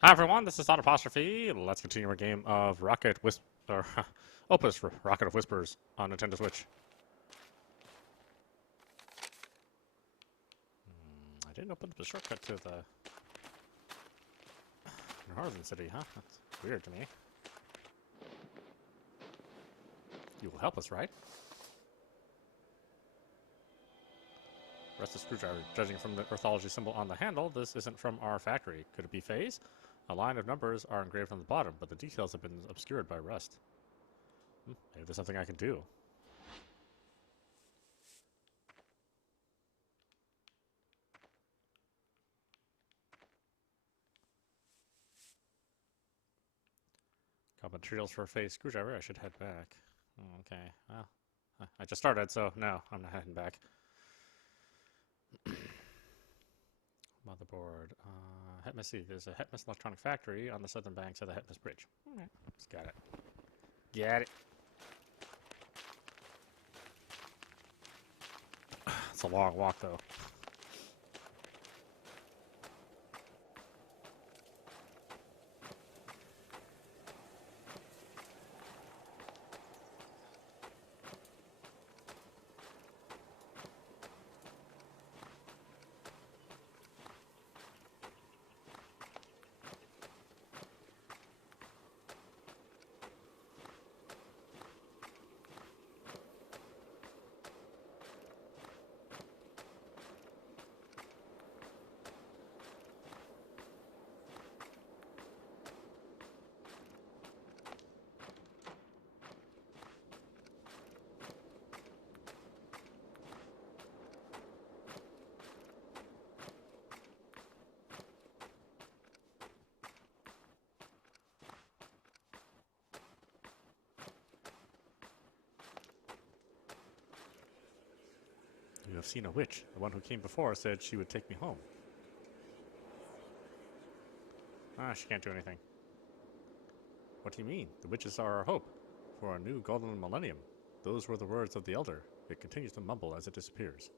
Hi everyone, this is audap. Let's continue our game of Opus, Rocket of Whispers on Nintendo Switch. I didn't open up the shortcut to the Northern City, huh? That's weird to me. You will help us, right? Rusted screwdriver. Judging from the orthology symbol on the handle, this isn't from our factory. Could it be phase? A line of numbers are engraved on the bottom, but the details have been obscured by rust. Maybe there's something I can do. Got materials for a phase screwdriver. I should head back. Okay, well, I just started, so no, I'm not heading back. Motherboard. Let me see. There's a Hetmas Electronic Factory on the southern banks of the Hetmas Bridge. Alright, just got it. Get it. It's a long walk, though. You have seen a witch. The one who came before said she would take me home. She can't do anything. What do you mean? The witches are our hope for a new golden millennium. Those were the words of the elder. It continues to mumble as it disappears.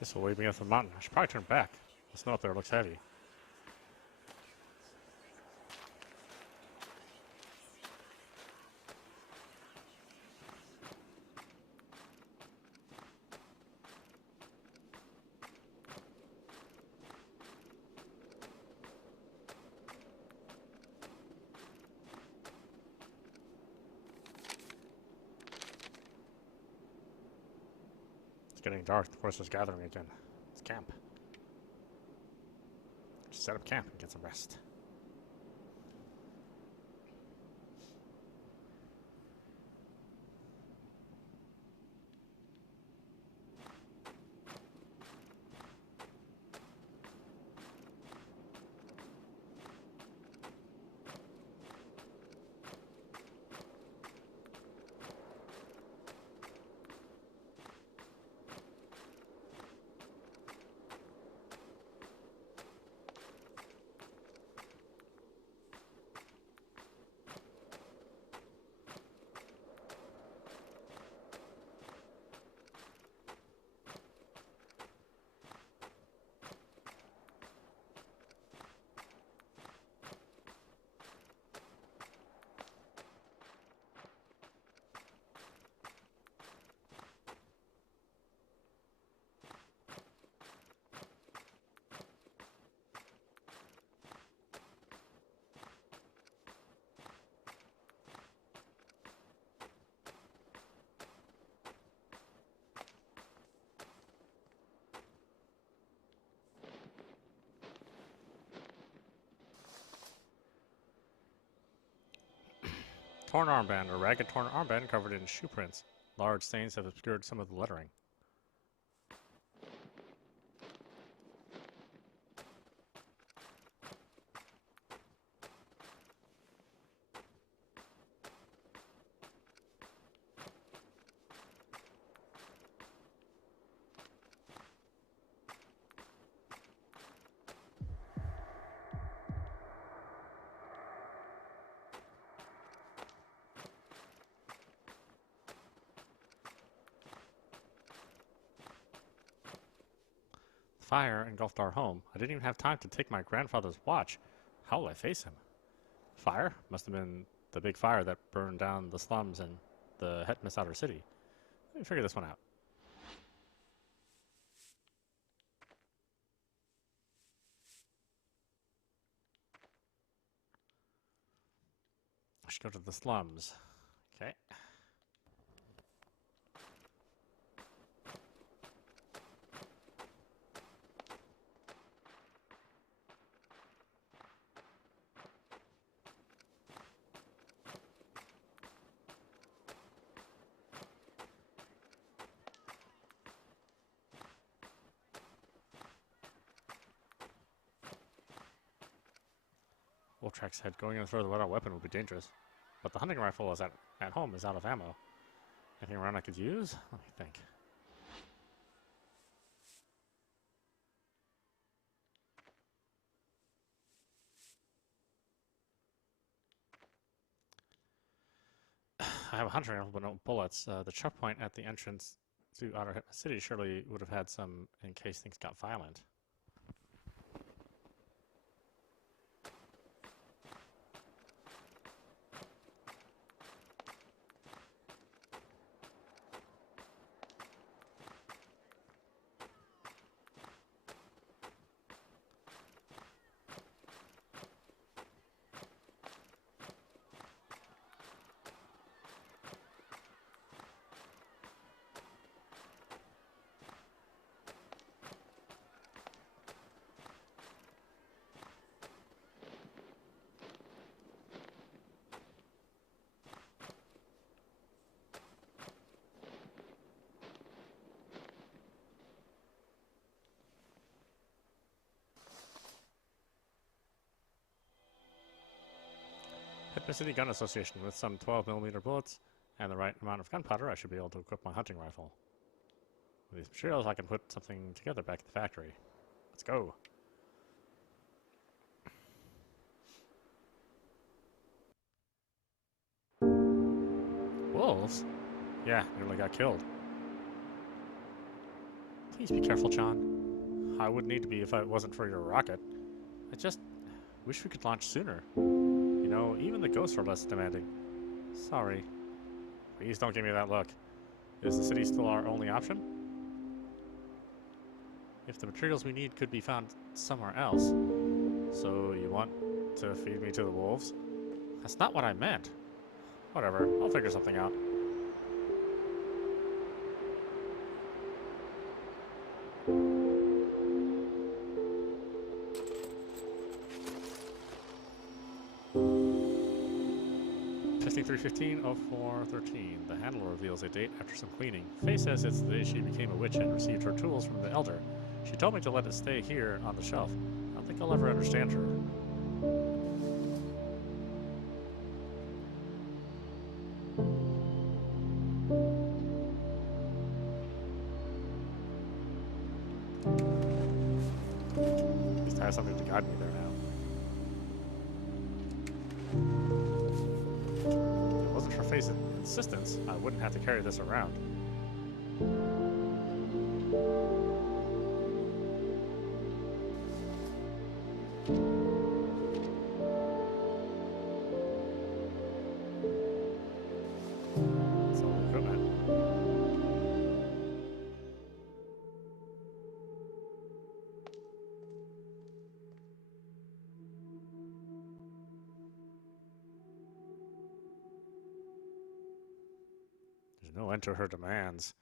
This will lead me up the mountain. I should probably turn back. The snow up there looks heavy. It's getting dark. The forest is gathering again. It's camp. Just set up camp and get some rest. Torn armband. A ragged torn armband covered in shoe prints. Large stains have obscured some of the lettering. Fire engulfed our home. I didn't even have time to take my grandfather's watch. How will I face him? Fire? Must have been the big fire that burned down the slums and the Hetmas outer city. Let me figure this one out. I should go to the slums. Okay. Wolf tracks head. Going any further without a weapon would be dangerous. But the hunting rifle is at home is out of ammo. Anything around I could use? Let me think. I have a hunting rifle, but no bullets. The checkpoint at the entrance to Outer Hetmas City surely would have had some in case things got violent. Hetmas City Gun Association. With some 12mm bullets and the right amount of gunpowder, I should be able to equip my hunting rifle. With these materials, I can put something together back at the factory. Let's go. Wolves? Yeah, nearly got killed. Please be careful, John. I wouldn't need to be if it wasn't for your rocket. I just wish we could launch sooner. You know, even the ghosts are less demanding. Sorry. Please don't give me that look. Is the city still our only option? If the materials we need could be found somewhere else. So you want to feed me to the wolves? That's not what I meant. Whatever, I'll figure something out. (5315) 0413. The handle reveals a date after some cleaning. Faye says it's the day she became a witch and received her tools from the elder. She told me to let it stay here on the shelf. I don't think I'll ever understand her. At least I have something to guide me there now. If it wasn't for Faye's insistence, I wouldn't have to carry this around. It's all the equipment. There's no end to her demands.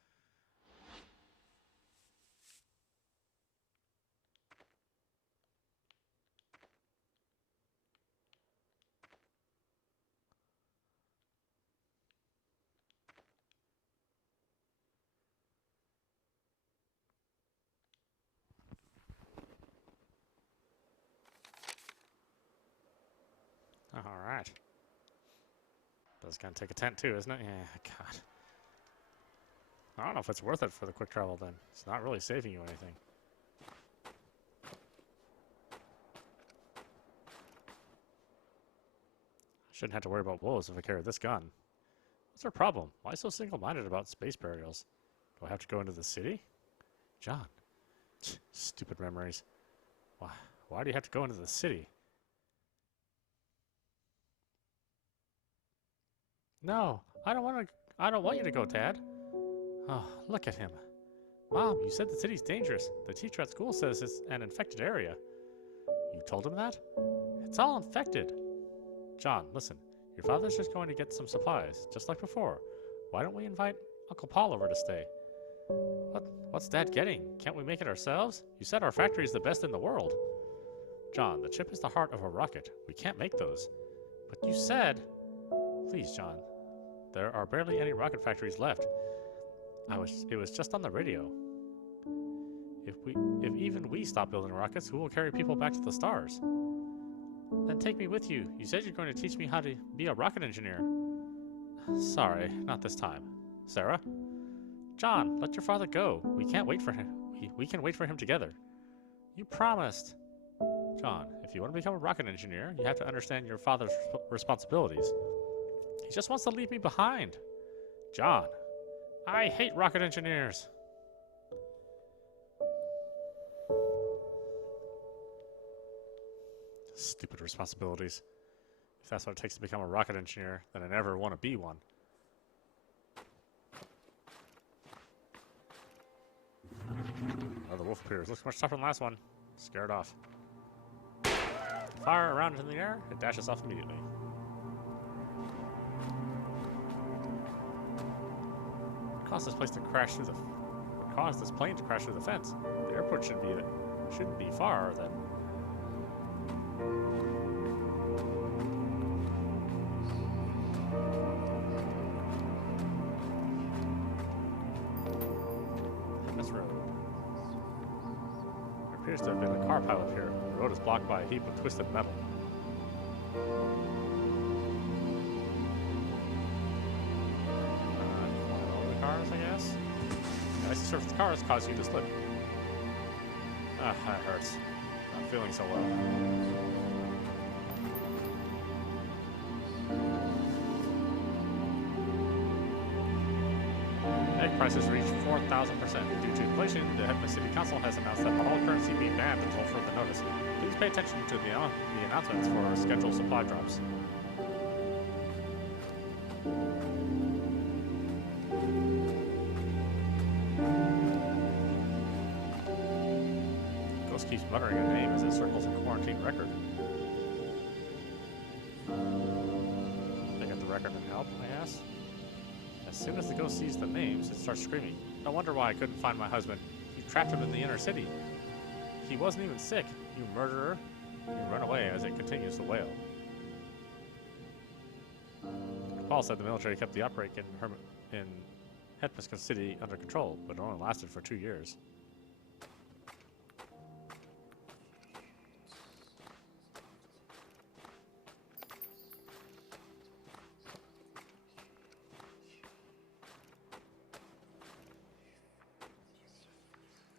Alright. But it's gonna take a tent too, isn't it? Yeah, God. I don't know if it's worth it for the quick travel then. It's not really saving you anything. Shouldn't have to worry about wolves if I carry this gun. What's our problem? Why so single-minded about space burials? Do I have to go into the city? John. Stupid memories. Why do you have to go into the city? No, I don't want you to go, Dad. Oh, look at him. Mom, you said the city's dangerous. The teacher at school says it's an infected area. You told him that? It's all infected. John, listen. Your father's just going to get some supplies, just like before. Why don't we invite Uncle Paul over to stay? What's Dad getting? Can't we make it ourselves? You said our factory is the best in the world. John, the chip is the heart of a rocket. We can't make those. But you said... Please, John. There are barely any rocket factories left. It was just on the radio. If even we stop building rockets, who will carry people back to the stars? Then take me with you. You said you're going to teach me how to be a rocket engineer. Sorry, not this time. Sarah? John, let your father go. We can't wait for him. We can wait for him together. You promised. John, if you want to become a rocket engineer, you have to understand your father's responsibilities. He just wants to leave me behind. John, I hate rocket engineers. Stupid responsibilities. If that's what it takes to become a rocket engineer, then I never want to be one. Another wolf appears. Looks much tougher than the last one. Scared off. Fire around in the air, it dashes off immediately. What caused this plane to crash through the fence? The airport shouldn't be far then. There appears to have been a car pileup here. The road is blocked by a heap of twisted metal. All the cars, I guess? The icy surface cars cause you to slip. Ah, that hurts. Not feeling so well. Egg prices reached 4,000%. Due to inflation, the Hetman City Council has announced that all currency be banned until further notice. Please pay attention to the announcements for scheduled supply drops. Ghost keeps muttering a name as it circles a quarantine record. They got the record and help, I ask. As soon as the ghost sees the names, it starts screaming. No wonder why I couldn't find my husband. You trapped him in the inner city. He wasn't even sick. You murderer. You run away as it continues to wail. Paul said the military kept the outbreak in Hetman City under control, but it only lasted for 2 years.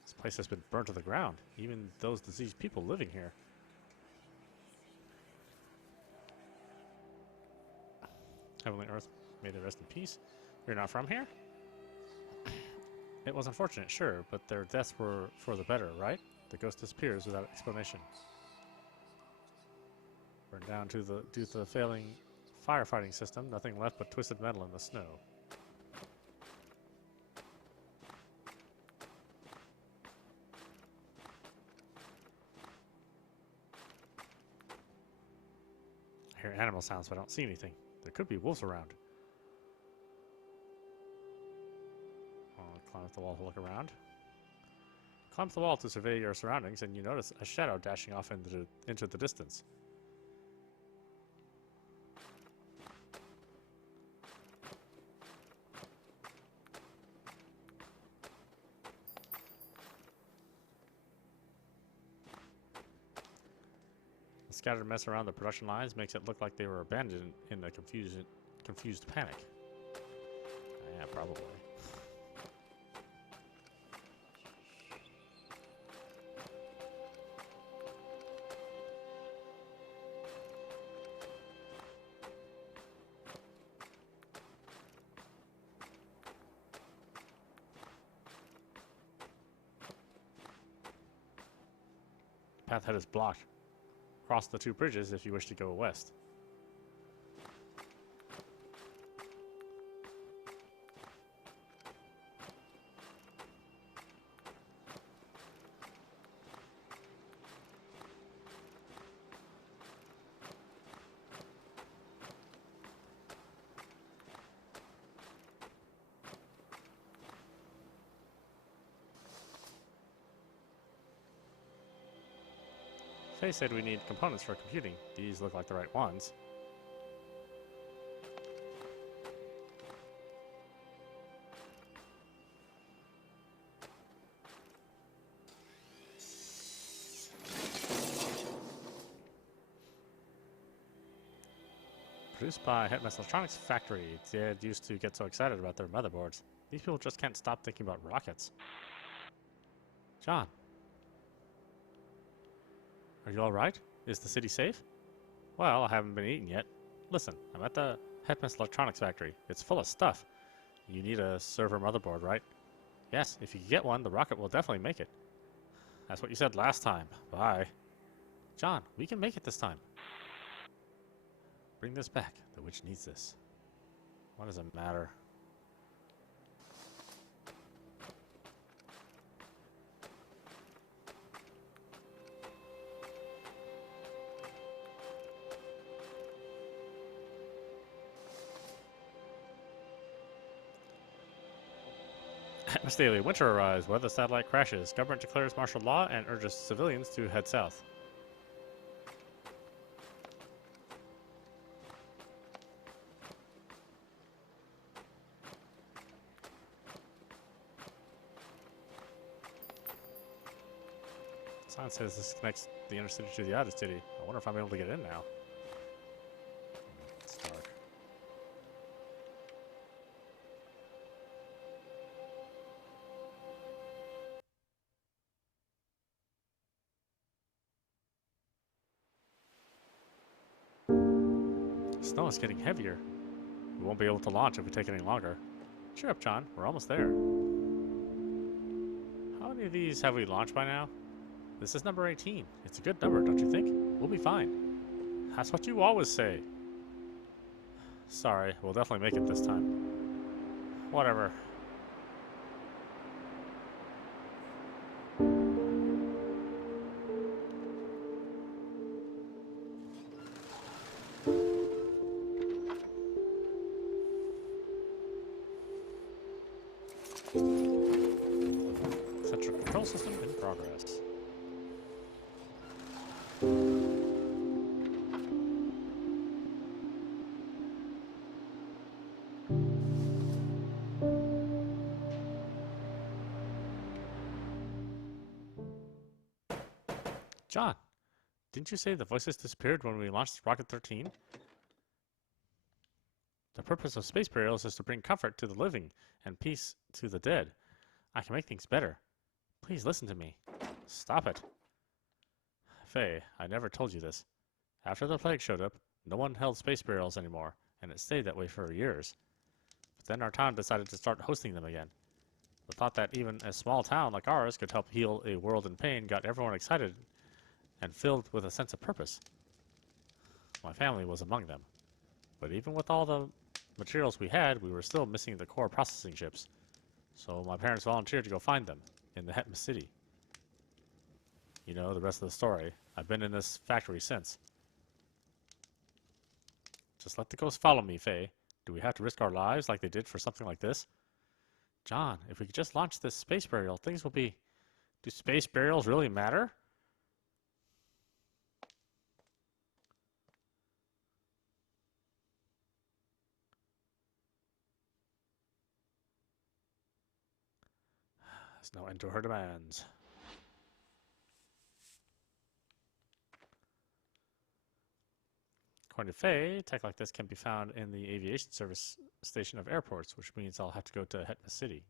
This place has been burnt to the ground, even those diseased people living here. Heavenly Earth, may they rest in peace. You're not from here? It was unfortunate, sure, but their deaths were for the better, right? The ghost disappears without explanation. Burned down due to the failing firefighting system, nothing left but twisted metal in the snow. I hear animal sounds, but I don't see anything. There could be wolves around. I'll climb up the wall to look around. Climb up the wall to survey your surroundings, and you notice a shadow dashing off into the distance. scattered mess around the production lines makes it look like they were abandoned in a confused panic. Yeah, probably. The path ahead is blocked. Cross the two bridges if you wish to go west. Faye said we need components for computing. These look like the right ones. Produced by Hetman's Electronics Factory. Dad used to get so excited about their motherboards. These people just can't stop thinking about rockets. John. Are you alright? Is the city safe? Well, I haven't been eating yet. Listen, I'm at the Hetman's Electronics Factory. It's full of stuff. You need a server motherboard, right? Yes, if you get one, the rocket will definitely make it. That's what you said last time. Bye. John, we can make it this time. Bring this back. The witch needs this. What does it matter? Atmos Daily. Winter arrives. Weather satellite crashes. Government declares martial law and urges civilians to head south. Sign says this connects the inner city to the outer city. I wonder if I'm able to get in now. It's dark. Snow is getting heavier. We won't be able to launch if we take any longer. Cheer up, John. We're almost there. How many of these have we launched by now? This is number 18. It's a good number, don't you think? We'll be fine. That's what you always say. Sorry, we'll definitely make it this time. Whatever. Central control system in progress. John, didn't you say the voices disappeared when we launched Rocket 13? The purpose of space burials is to bring comfort to the living and peace to the dead. I can make things better. Please listen to me. Stop it. Faye, I never told you this. After the plague showed up, no one held space burials anymore, and it stayed that way for years. But then our town decided to start hosting them again. The thought that even a small town like ours could help heal a world in pain got everyone excited and filled with a sense of purpose. My family was among them. But even with all the materials we had, we were still missing the core processing chips. So my parents volunteered to go find them in the Hetman City. You know the rest of the story. I've been in this factory since. Just let the ghosts follow me, Faye. Do we have to risk our lives like they did for something like this? John, if we could just launch this space burial, things will be... Do space burials really matter? There's no end to her demands. According to Faye, tech like this can be found in the aviation service station of airports, which means I'll have to go to Hetma City.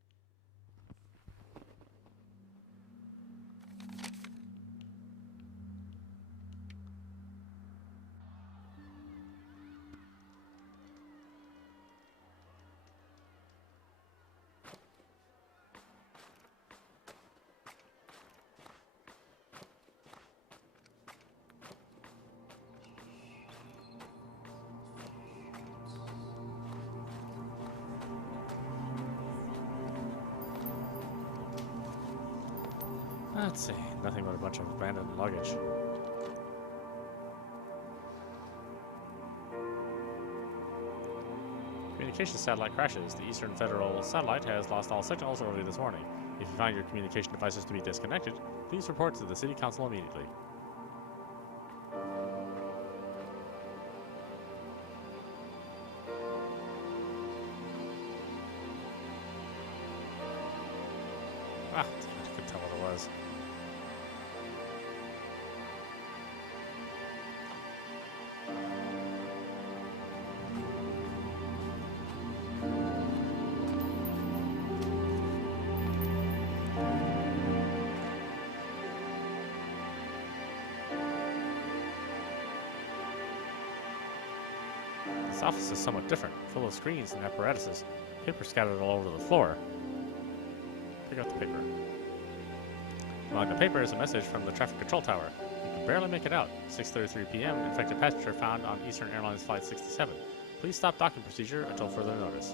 Let's see, nothing but a bunch of abandoned luggage. Communication satellite crashes. The Eastern Federal satellite has lost all signals early this morning. If you find your communication devices to be disconnected, please report to the City Council immediately. Ah, I couldn't tell what it was. This office is somewhat different, full of screens and apparatuses, paper scattered all over the floor. Pick up the paper. Among the paper is a message from the traffic control tower. You can barely make it out. 6:33 p.m. Infected passenger found on Eastern Airlines Flight 67. Please stop docking procedure until further notice.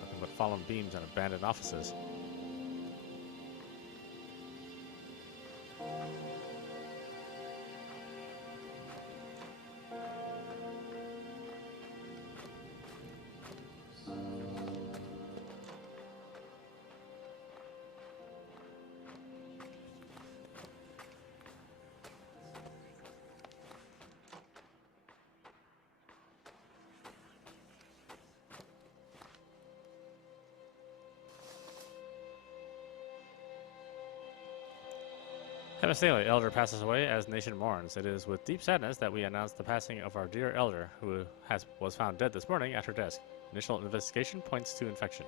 Nothing but fallen beams and abandoned offices. Daily, elder passes away as nation mourns. It is with deep sadness that we announce the passing of our dear elder, who was found dead this morning at her desk. Initial investigation points to infection.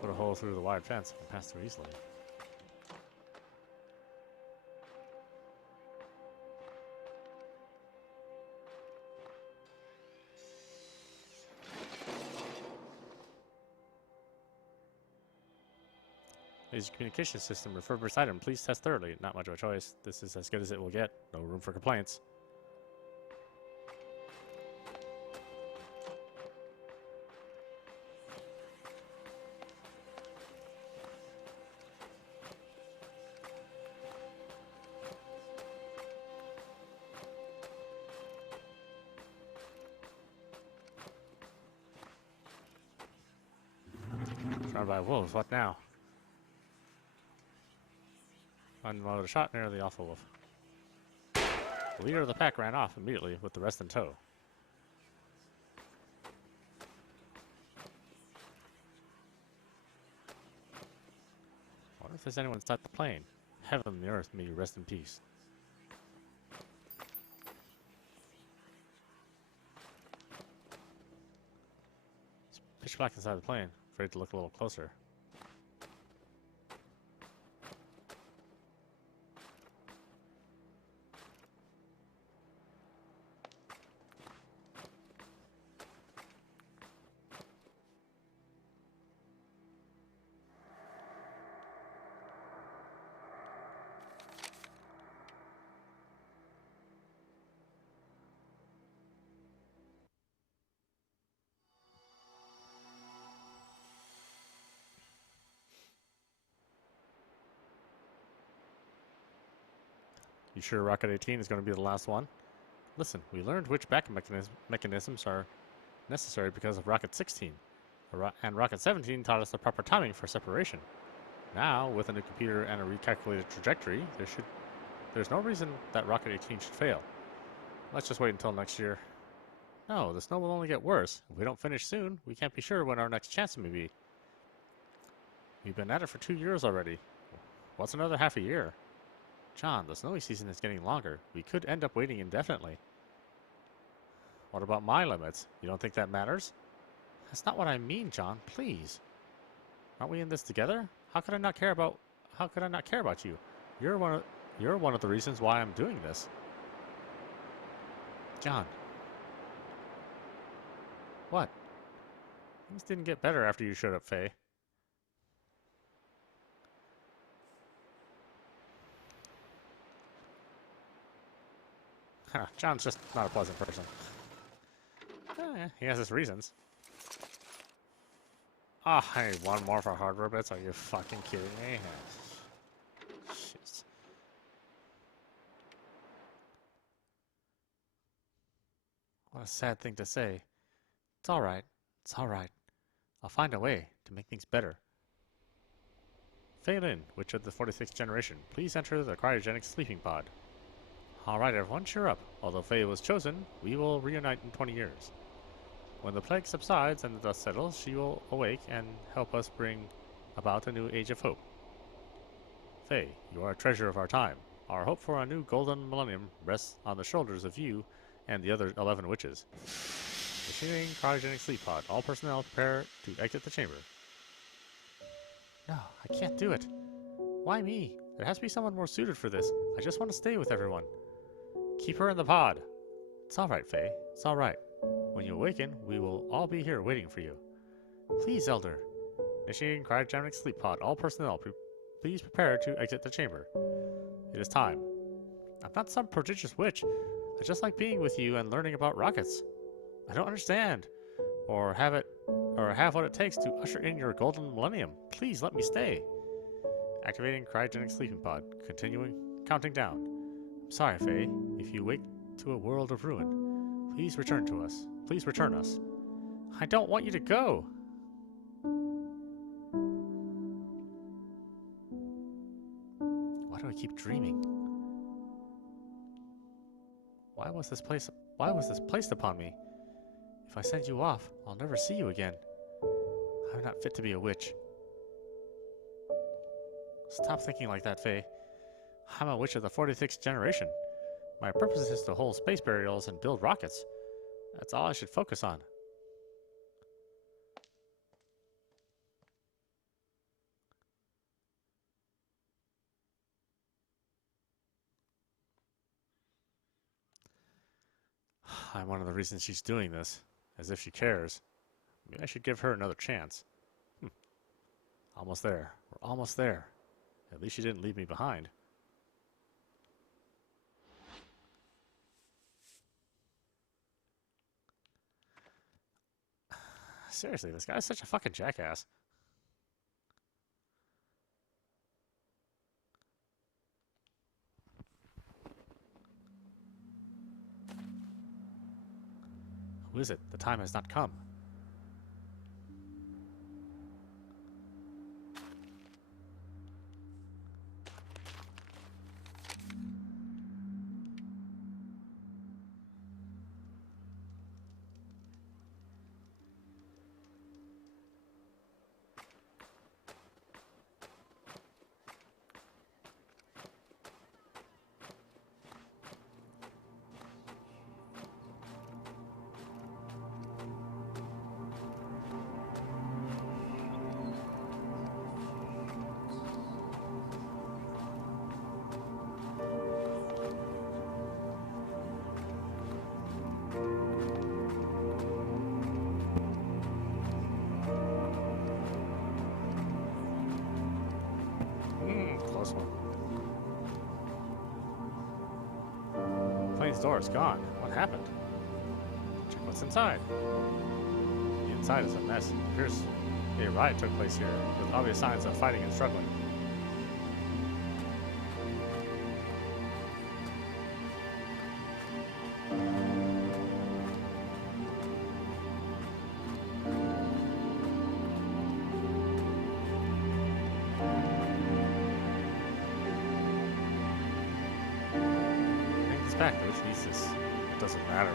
Put a hole through the wide fence and pass through easily. Laser communication system, refurbished item. Please test thoroughly. Not much of a choice. This is as good as it will get. No room for complaints. Surrounded by wolves. What now? Unload a shot near the awful wolf. The leader of the pack ran off immediately with the rest in tow. I wonder if there's anyone inside the plane. Heaven and the earth may you rest in peace. It's pitch black inside the plane. Afraid to look a little closer. You sure Rocket 18 is going to be the last one? Listen, we learned which backup mechanisms are necessary because of Rocket 16. And Rocket 17 taught us the proper timing for separation. Now, with a new computer and a recalculated trajectory, there's no reason that Rocket 18 should fail. Let's just wait until next year. No, the snow will only get worse. If we don't finish soon, we can't be sure when our next chance may be. We've been at it for 2 years already. What's another half a year? John, the snowy season is getting longer. We could end up waiting indefinitely. What about my limits? You don't think that matters? That's not what I mean, John. Please. Aren't we in this together? How could I not care about you? You're one of the reasons why I'm doing this. John. What? Things didn't get better after you showed up, Faye. John's just not a pleasant person. He has his reasons. Oh, I need one more for hardware bits. Are you fucking kidding me? Shit. What a sad thing to say. It's alright. It's alright. I'll find a way to make things better. Faye Lin, Witch of the 46th generation, please enter the cryogenic sleeping pod. Alright everyone, cheer up. Although Faye was chosen, we will reunite in 20 years. When the plague subsides and the dust settles, she will awake and help us bring about a new age of hope. Faye, you are a treasure of our time. Our hope for a new golden millennium rests on the shoulders of you and the other 11 witches. Issuing cryogenic sleep pod. All personnel prepare to exit the chamber. No, I can't do it. Why me? There has to be someone more suited for this. I just want to stay with everyone. Keep her in the pod. It's alright, Faye. It's alright. When you awaken, we will all be here waiting for you. Please, Elder. Initiating cryogenic sleep pod. All personnel, please prepare to exit the chamber. It is time. I'm not some prodigious witch. I just like being with you and learning about rockets. I don't understand, or have what it takes to usher in your golden millennium. Please let me stay. Activating cryogenic sleeping pod. Continuing, counting down. I'm sorry, Faye. If you wake to a world of ruin, please return to us. Please return us. I don't want you to go. Why do I keep dreaming? Why was this placed upon me? If I send you off, I'll never see you again. I'm not fit to be a witch. Stop thinking like that, Faye. I'm a witch of the 46th generation. My purpose is to hold space burials and build rockets. That's all I should focus on. I'm one of the reasons she's doing this. As if she cares. Maybe I should give her another chance. Almost there. We're almost there. At least she didn't leave me behind. Seriously, this guy's such a fucking jackass. Who is it? The time has not come. Close one. Plane's door is gone. What happened? Check what's inside. The inside is a mess. It appears a riot took place here, with obvious signs of fighting and struggling. It's back, though. Jesus. It doesn't matter.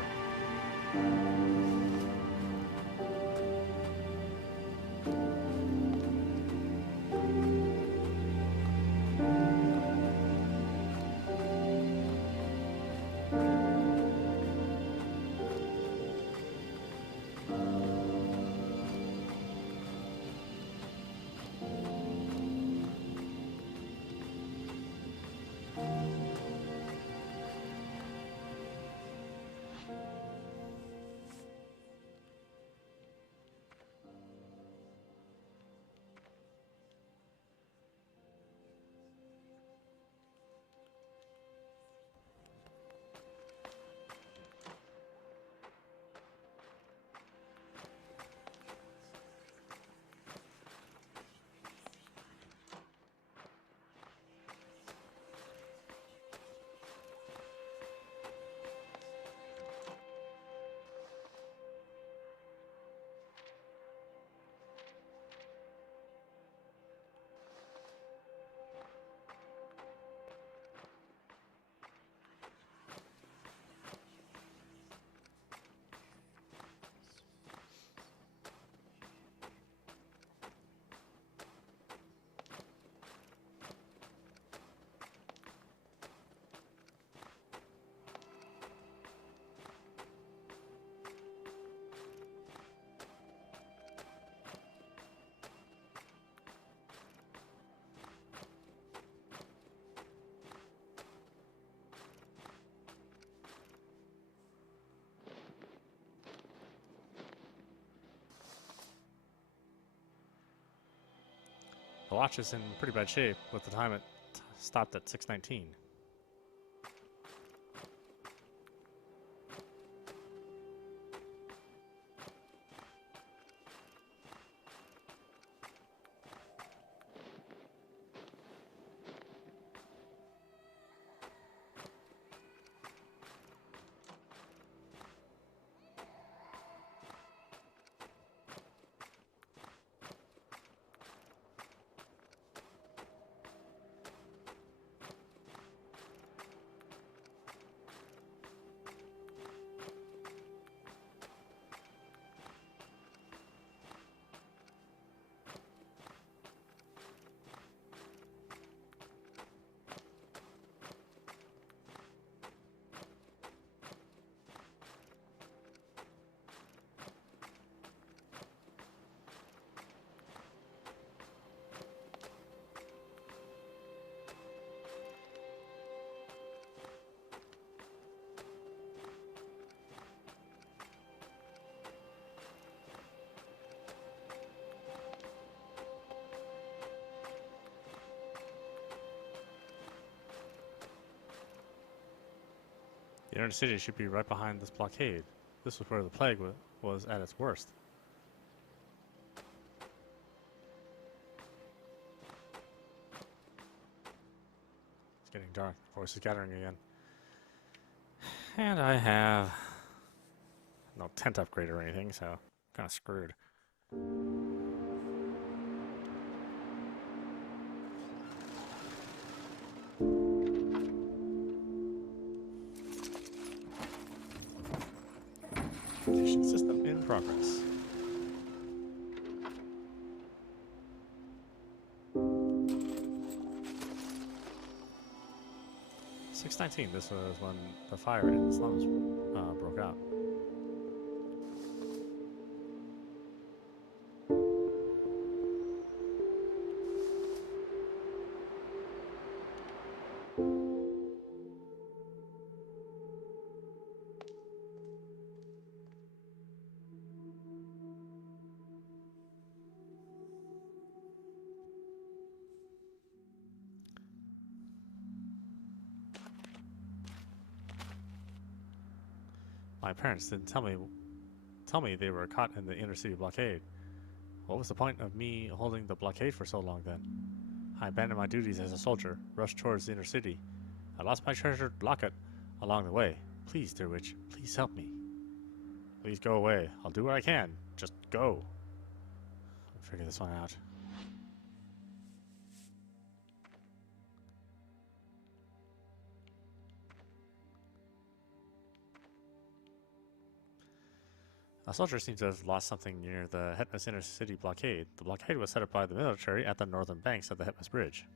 The watch is in pretty bad shape with the time it stopped at 6:19. The inner city should be right behind this blockade. This was where the plague was at its worst. It's getting dark. The voice is gathering again. And I have no tent upgrade or anything, so I'm kind of screwed. System in progress. $6:19. This was when the fire in the slums broke out. My parents didn't tell me they were caught in the inner city blockade. What was the point of me holding the blockade for so long then? I abandoned my duties as a soldier, rushed towards the inner city. I lost my treasured locket along the way. Please, dear witch, please help me. Please go away. I'll do what I can. Just go. I'll figure this one out. A soldier seems to have lost something near the Hetmas inner city blockade. The blockade was set up by the military at the northern banks of the Hetmas Bridge.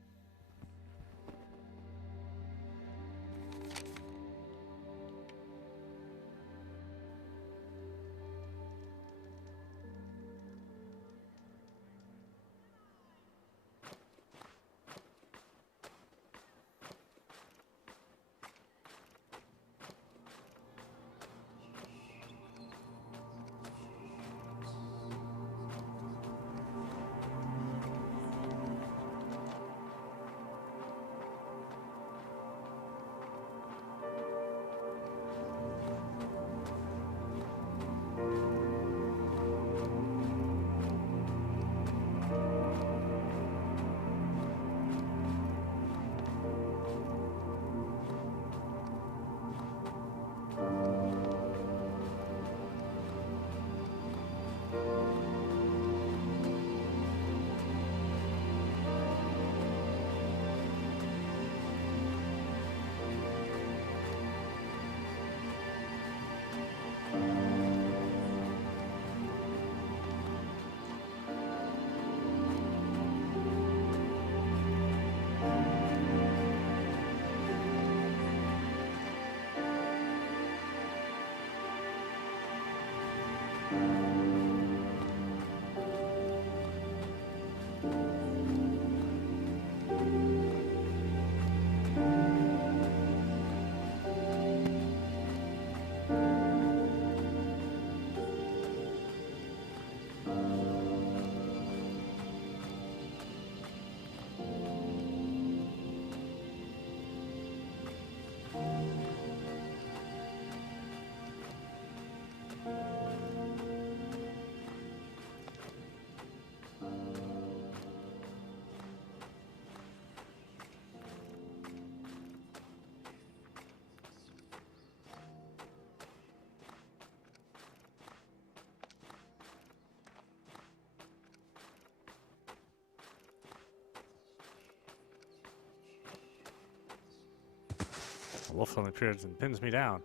The wolf only appears and pins me down.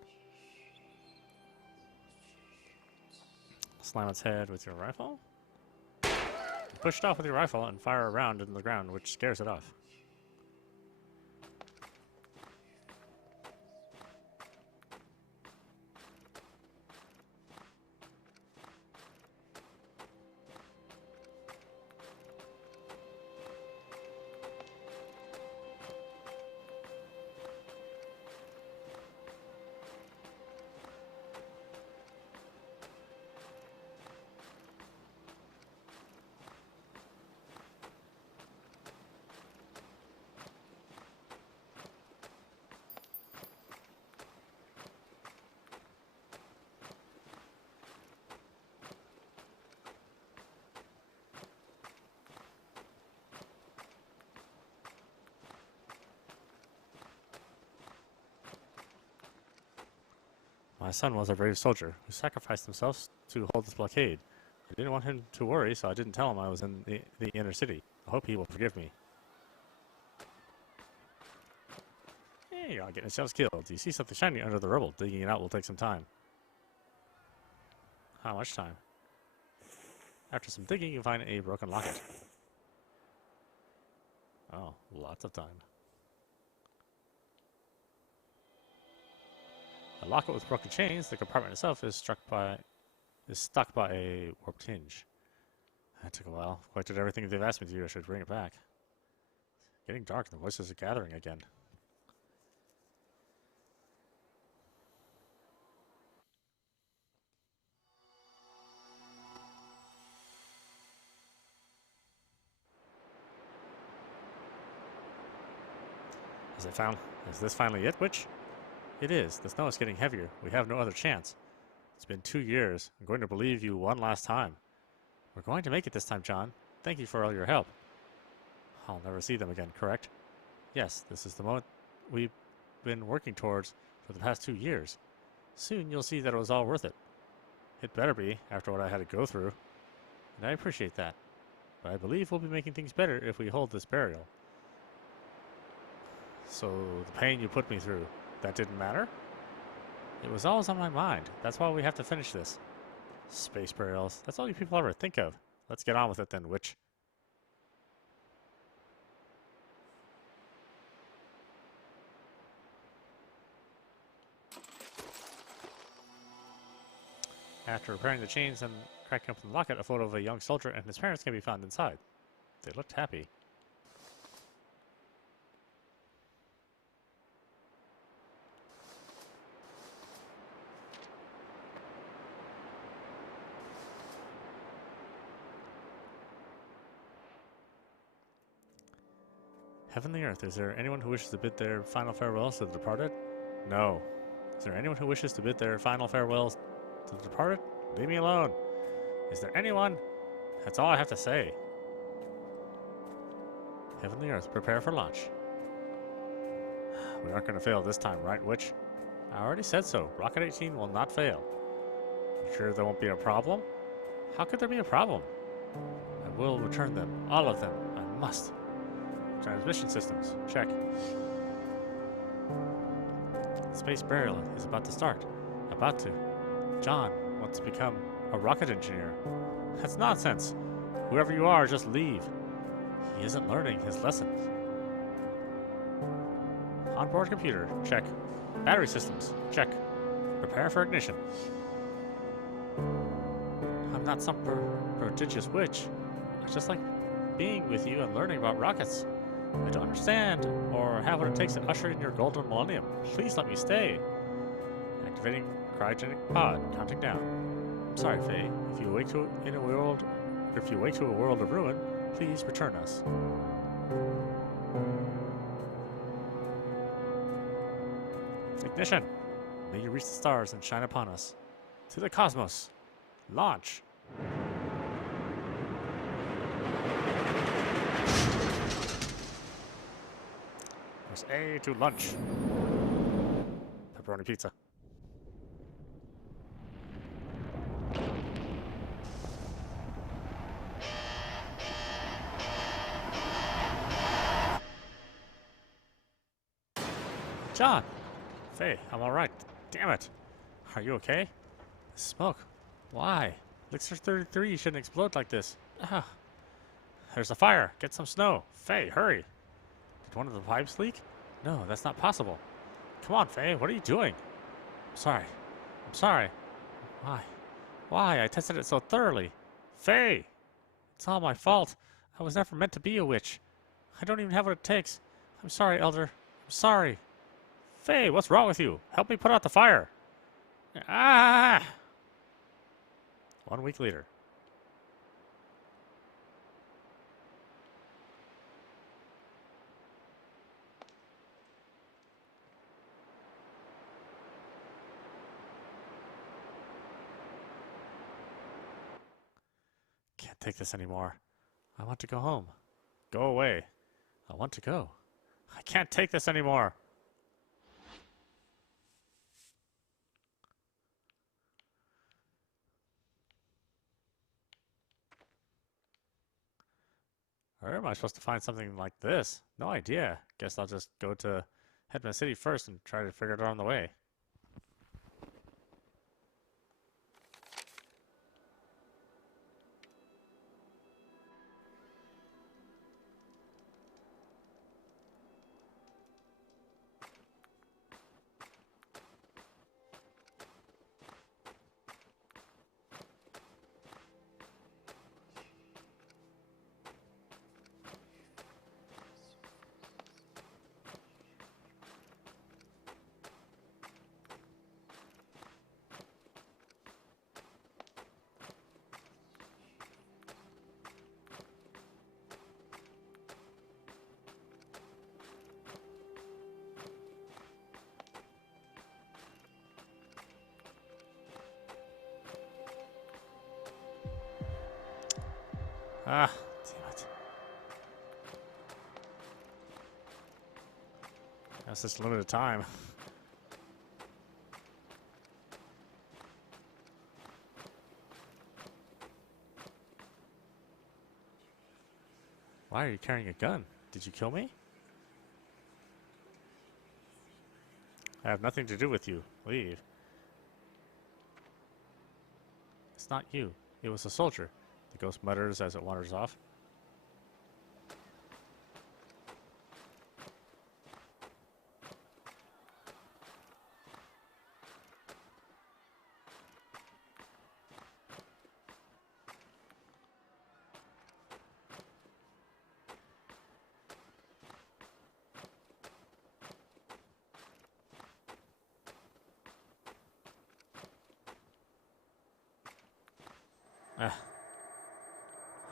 Slam its head with your rifle. Push it off with your rifle and fire a round into the ground, which scares it off. My son was a brave soldier who sacrificed himself to hold this blockade. I didn't want him to worry, so I didn't tell him I was in the inner city. I hope he will forgive me. Hey, you're all getting yourselves killed. Do you see something shiny under the rubble? Digging it out will take some time. How much time? After some digging, you find a broken locket. Oh, lots of time. A locket with broken chains. The compartment itself is stuck by a warped hinge. That took a while. If I did everything they've asked me to do, I should bring it back. It's getting dark and the voices are gathering again. Is this finally it, witch? It is. The snow is getting heavier. We have no other chance. It's been 2 years. I'm going to believe you one last time. We're going to make it this time, John. Thank you for all your help. I'll never see them again, correct? Yes, this is the moment we've been working towards for the past 2 years. Soon you'll see that it was all worth it. It better be, after what I had to go through. And I appreciate that. But I believe we'll be making things better if we hold this burial. So, the pain you put me through, that didn't matter? It was always on my mind. That's why we have to finish this. Space burials. That's all you people ever think of. Let's get on with it then, witch. After repairing the chains and cracking open the locket, a photo of a young soldier and his parents can be found inside. They looked happy. Heavenly Earth, is there anyone who wishes to bid their final farewells to the departed? No. Is there anyone who wishes to bid their final farewells to the departed? Leave me alone. Is there anyone? That's all I have to say. Heavenly Earth, prepare for launch. We aren't going to fail this time, right, witch? I already said so. Rocket 18 will not fail. You sure there won't be a problem? How could there be a problem? I will return them. All of them. I must. Transmission systems. Check. The space burial is about to start. About to. John wants to become a rocket engineer. That's nonsense. Whoever you are, just leave. He isn't learning his lessons. Onboard computer. Check. Battery systems. Check. Prepare for ignition. I'm not some prodigious witch. I just like being with you and learning about rockets. I don't understand or have what it takes to usher in your golden millennium. Please let me stay. Activating cryogenic pod. Counting down. I'm sorry, Faye. If you wake to a world of ruin, please return us. Ignition. May you reach the stars and shine upon us. To the cosmos. Launch. Press A to lunch. Pepperoni pizza. John! Faye, I'm alright. Damn it. Are you okay? Smoke. Why? Elixir 33 shouldn't explode like this. Ah. There's a fire. Get some snow. Faye, hurry. Did one of the pipes leak? No, that's not possible. Come on, Faye. What are you doing? I'm sorry. I'm sorry. Why? Why? I tested it so thoroughly. Faye! It's all my fault. I was never meant to be a witch. I don't even have what it takes. I'm sorry, Elder. I'm sorry. Faye, what's wrong with you? Help me put out the fire. Ah! 1 week later. Can't take this anymore. I want to go home. Go away. I want to go. I can't take this anymore. Where am I supposed to find something like this? No idea. Guess I'll just go to Headman City first and try to figure it out on the way. Ah, damn it. That's just limited time. Why are you carrying a gun? Did you kill me? I have nothing to do with you. Leave. It's not you. It was a soldier, the ghost mutters as it wanders off.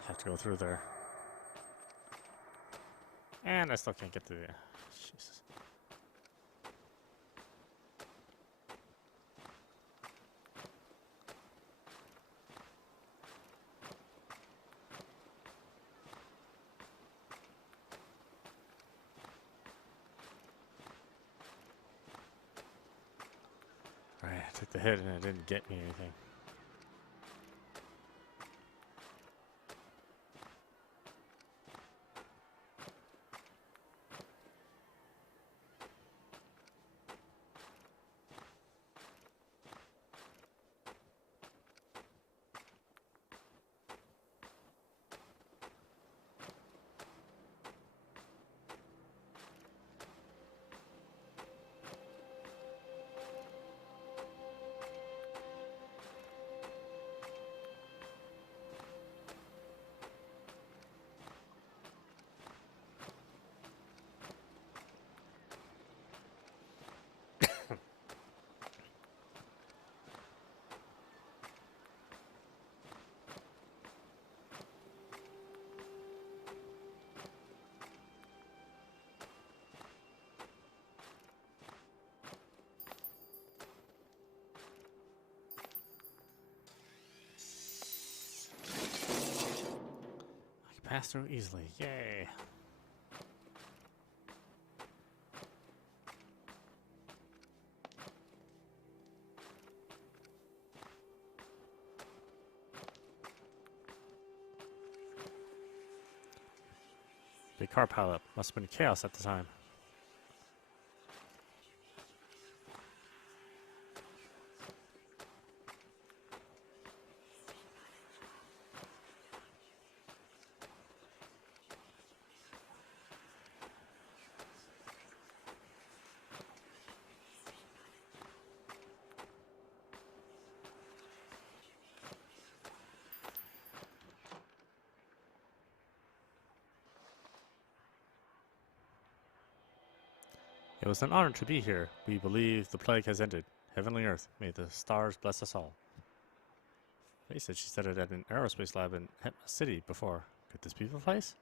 Have to go through there. And I still can't get to the... Jesus. Alright, I took the hit and it didn't get me anything. Pass through easily. Yay. Big car pileup. Must have been chaos at the time. It was an honor to be here. We believe the plague has ended. Heavenly Earth, may the stars bless us all. They said she said it at an aerospace lab in Hetma City before. Could this be the place?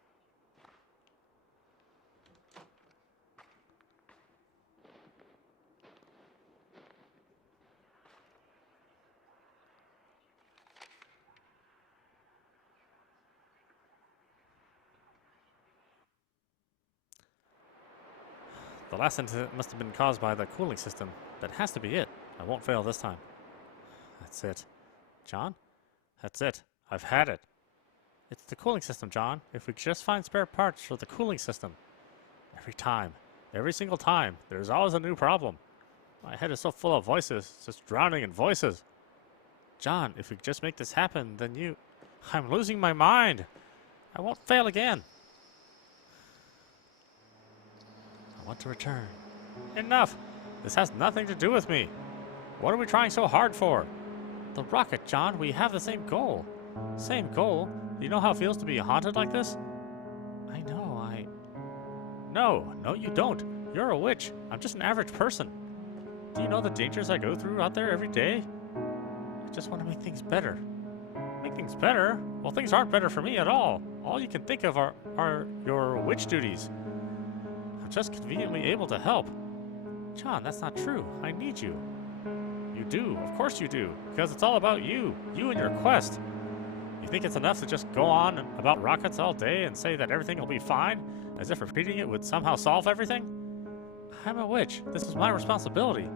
The last incident must have been caused by the cooling system. That has to be it. I won't fail this time. That's it. John? That's it. I've had it. It's the cooling system, John. If we could just find spare parts for the cooling system. Every single time, there's always a new problem. My head is so full of voices, it's just drowning in voices. John, if we could just make this happen, then you... I'm losing my mind. I won't fail again. I want to return. Enough! This has nothing to do with me. What are we trying so hard for? The rocket, John. We have the same goal. Same goal? Do you know how it feels to be haunted like this? I know, No, you don't. You're a witch. I'm just an average person. Do you know the dangers I go through out there every day? I just want to make things better. Make things better? Well, things aren't better for me at all. All you can think of are your witch duties. I'm just conveniently able to help. John, that's not true. I need you. You do. Of course you do. Because it's all about you. You and your quest. You think it's enough to just go on about rockets all day and say that everything will be fine, as if repeating it would somehow solve everything? I'm a witch. This is my responsibility.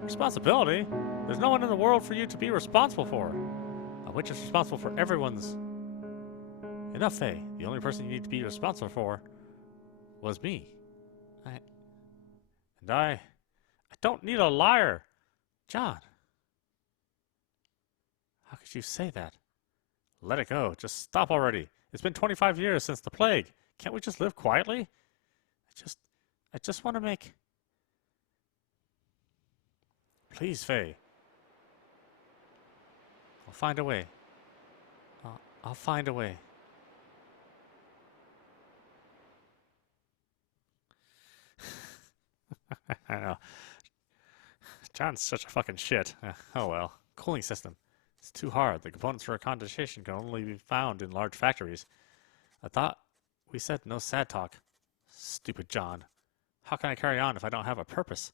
Responsibility? There's no one in the world for you to be responsible for. A witch is responsible for everyone's... Enough, Faye. The only person you need to be responsible for was me. I don't need a liar. John. How could you say that? Let it go. Just stop already. It's been 25 years since the plague. Can't we just live quietly? I just want to make... Please, Faye. I'll find a way. I'll find a way. I know. John's such a fucking shit. Oh well. Cooling system. It's too hard. The components for a condensation can only be found in large factories. I thought we said no sad talk. Stupid John. How can I carry on if I don't have a purpose?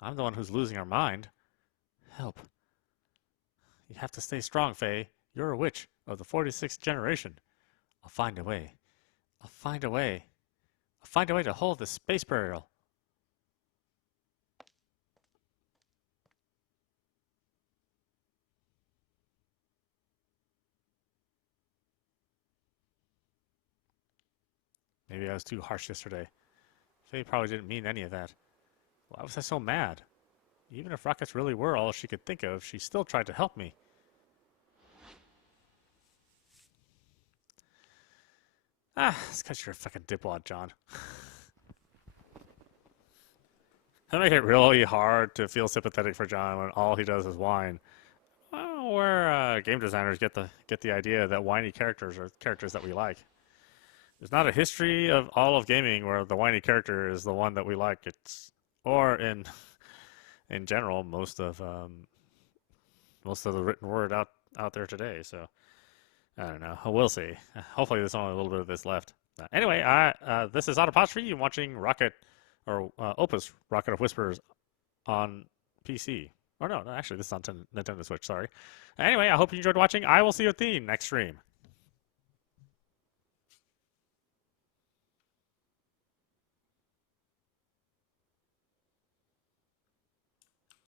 I'm the one who's losing our mind. Help. You have to stay strong, Faye. You're a witch of the 46th generation. I'll find a way. I'll find a way. I'll find a way to hold this space burial. Maybe I was too harsh yesterday. Faye probably didn't mean any of that. Why was I so mad? Even if rockets really were all she could think of, she still tried to help me. It's because you're a fucking dipwad, John. That make it really hard to feel sympathetic for John when all he does is whine. Well, where game designers get the idea that whiny characters are characters that we like. There's not a history of all of gaming where the whiny character is the one that we like. Or in general, most of the written word out there today. So I don't know. We'll see. Hopefully, there's only a little bit of this left. Anyway, this is audap. You're watching Opus, Rocket of Whispers on PC. Or no, actually, this is on Nintendo Switch. Sorry. Anyway, I hope you enjoyed watching. I will see you at the next stream.